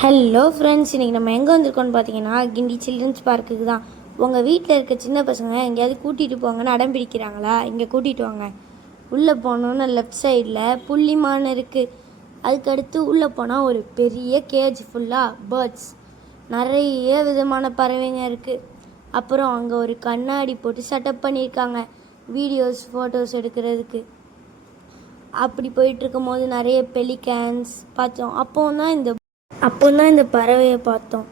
Hello friends, இன்றைக்கி நம்ம எங்கே வந்திருக்கோம்னு பார்த்தீங்கன்னா கிண்டி சில்ட்ரன்ஸ் பார்க்குக்கு தான். உங்கள் வீட்டில் இருக்க சின்ன பசங்க எங்கேயாவது கூட்டிகிட்டு போங்கன்னு அடம் பிடிக்கிறாங்களா? இங்கே கூட்டிகிட்டு வாங்க. உள்ளே போனோன்னு லெஃப்ட் சைடில் புள்ளிமான் இருக்குது. அதுக்கடுத்து உள்ளே போனால் ஒரு பெரிய கேஜ் ஃபுல்லாக பேர்ட்ஸ், நிறைய விதமான பறவைங்க இருக்குது. அப்புறம் அங்கே ஒரு கண்ணாடி போட்டு செட்டப் பண்ணியிருக்காங்க வீடியோஸ் ஃபோட்டோஸ் எடுக்கிறதுக்கு. அப்படி போயிட்டுருக்கும் போது நிறைய பெலிகேன்ஸ் பார்த்தோம். அப்போ தான் இந்த பறவையை பார்த்தோம்.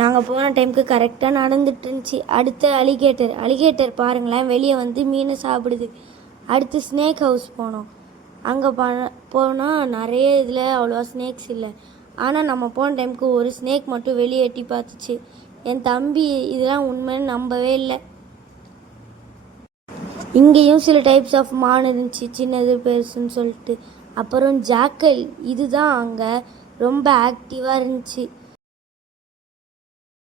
நாங்கள் போன டைமுக்கு கரெக்டாக நடந்துட்டு இருந்துச்சு. அடுத்து அலிகேட்டர் பாருங்களேன், வெளியே வந்து மீனை சாப்பிடுது. அடுத்து ஸ்னேக் ஹவுஸ் போனோம். அங்கே போனால் நிறைய இதில் அவ்வளோவா ஸ்னேக்ஸ் இல்லை. ஆனால் நம்ம போன டைமுக்கு ஒரு ஸ்னேக் மட்டும் வெளியே எட்டி பார்த்துச்சு. என் தம்பி இதெல்லாம் உண்மைன்னு நம்பவே இல்லை. இங்கேயும் சில டைப்ஸ் ஆஃப் மான் இருந்துச்சு, சின்னது பெருசுன்னு சொல்லிட்டு. அப்புறம் ஜாக்கல், இதுதான் அங்கே ரொம்ப ஆக்டிவாக இருந்துச்சு.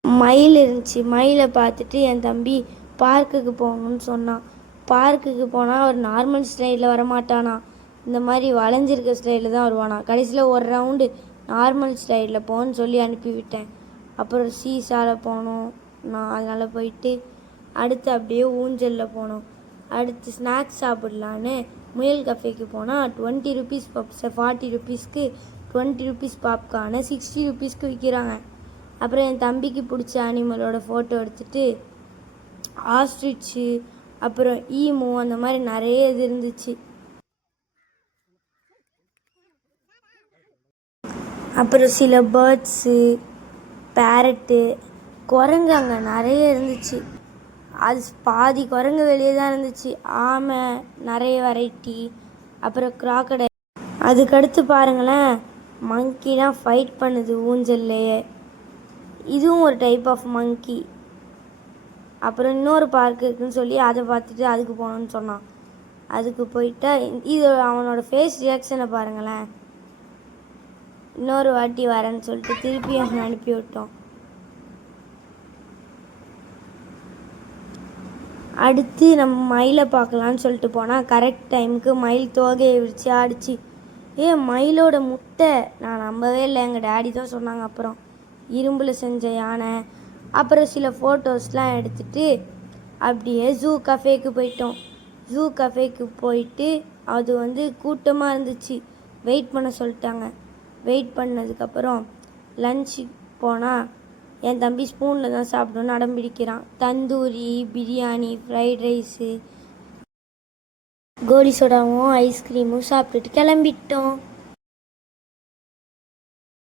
மயில் இருந்துச்சு. மயிலை பார்த்துட்டு என் தம்பி பார்க்குக்கு போகணுன்னு சொன்னான். பார்க்குக்கு போனால் அவர் நார்மல் ஸ்டைலில் வரமாட்டானா, இந்த மாதிரி வளைஞ்சிருக்க ஸ்டைலில் தான் வருவானா. கடைசியில் ஒரு ரவுண்டு நார்மல் ஸ்டைலில் போகணுன்னு சொல்லி அனுப்பிவிட்டேன். அப்புறம் சீசால போனோம் நான், அதனால் போயிட்டு அடுத்து அப்படியே ஊஞ்சலில் போனோம். அடுத்து ஸ்நாக்ஸ் சாப்பிட்லான்னு முயல் கஃபேக்கு போனால் 20 ருபீஸ் பப்ஸை 40 ருபீஸ்க்கு 20 ருபீஸ் பாப்கார்னை 60 ருபீஸ்க்கு விற்கிறாங்க. அப்புறம் என் தம்பிக்கு பிடிச்ச அனிமலோட ஃபோட்டோ எடுத்துகிட்டு ஆஸ்ட்ரிச்சு, அப்புறம் ஈமு, அந்த மாதிரி நிறைய இது இருந்துச்சு. அப்புறம் சில பேர்ட்ஸு, பேரட்டு, குரங்கு அங்கே நிறைய இருந்துச்சு. அது பாதி குரங்கு வெளியே தான் இருந்துச்சு. ஆமை நிறைய வெரைட்டி, அப்புறம் கிராக்கடைல். அதுக்கடுத்து பாருங்களேன், மங்கிலாம் ஃபைட் பண்ணுது ஊஞ்சல்லையே. இதுவும் ஒரு டைப் ஆஃப் மங்கி. அப்புறம் இன்னொரு பார்க் இருக்குதுன்னு சொல்லி அதை பார்த்துட்டு அதுக்கு போகணுன்னு சொன்னான். அதுக்கு போயிட்டா இது அவனோட ஃபேஸ் ரியாக்ஷனை பாருங்களேன். இன்னொரு வாட்டி வரேன்னு சொல்லிட்டு திருப்பி அவனை அனுப்பி விட்டோம். அடுத்து நம்ம மயிலை பார்க்கலான்னு சொல்லிட்டு போனால் கரெக்ட் டைமுக்கு மயில் தோகையை விரித்து ஆடிச்சு. மயிலோட முட்டை, நான் நம்பவே இல்லை, எங்கள் டேடி தான் சொன்னாங்க. அப்புறம் இரும்பில் செஞ்ச யானை, அப்புறம் சில ஃபோட்டோஸ்லாம் எடுத்துகிட்டு அப்படியே ஜூ கஃபேக்கு போயிட்டோம். ஜூ கஃபேக்கு போயிட்டு அது வந்து கூட்டமாக இருந்துச்சு, வெயிட் பண்ண சொல்லிட்டாங்க. வெயிட் பண்ணதுக்கப்புறம் லன்ச்சு போனால் என் தம்பி ஸ்பூனில் தான் சாப்பிடணுன்னு அடம் பிடிக்கிறான். தந்தூரி, பிரியாணி, ஃப்ரைட் ரைஸு, கோலி சோடாவும் ஐஸ்கிரீமும் சாப்பிட்டுட்டு கிளம்பிட்டோம்.